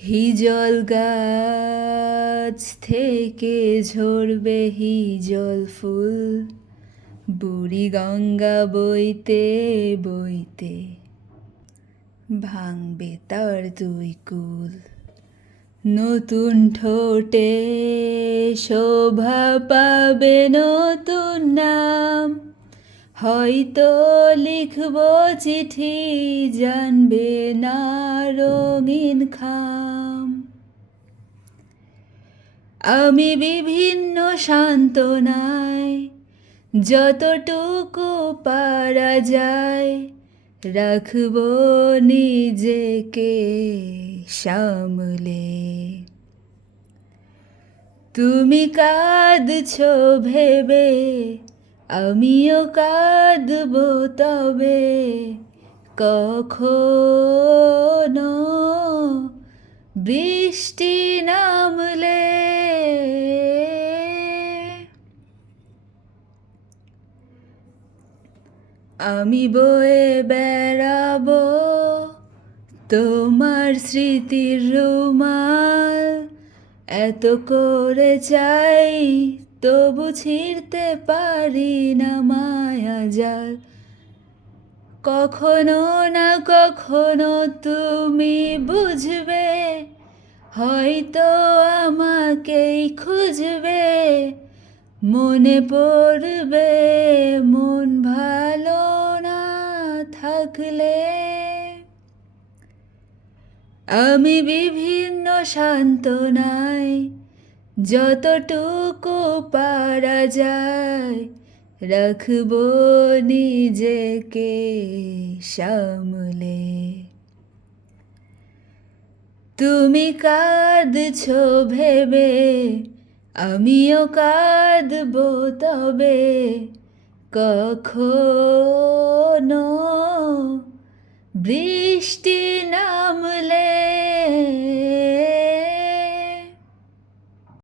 হিজল গাছ থেকে ঝরবে হিজল ফুল, বুড়ি গঙ্গা বইতে বইতে ভাঙবে তার দুই কুল। নতুন ঠোঁটে শোভা পাবে নতুন নাম, হয়তো লিখব চিঠি জানবে না রঙিন খাম। আমি বিভিন্ন সান্ত্বনায় যতটুকু পারা যায় রাখব নিজেকে সামলে। তুমি কাঁদছো ভেবে আমিও কাঁদব তবে, কখনো বৃষ্টি নামলে। আমি বয়ে বেড়াবো তোমার স্মৃতির রুমাল, এত করে চাই তবু ছিঁড়তে পারি না মায়া জাল। কখনো না কখনো তুমি বুঝবে, হয়তো আমাকেই খুঁজবে, মনে পড়বে মন ভালো না থাকলে। আমি বিভিন্ন সান্ত্বনায় যতটুকু পারা যায় রাখব নিজেকে সামলে। তুমি কাঁদছো ভেবে আমিও কাঁদব তবে, কখনো বৃষ্টি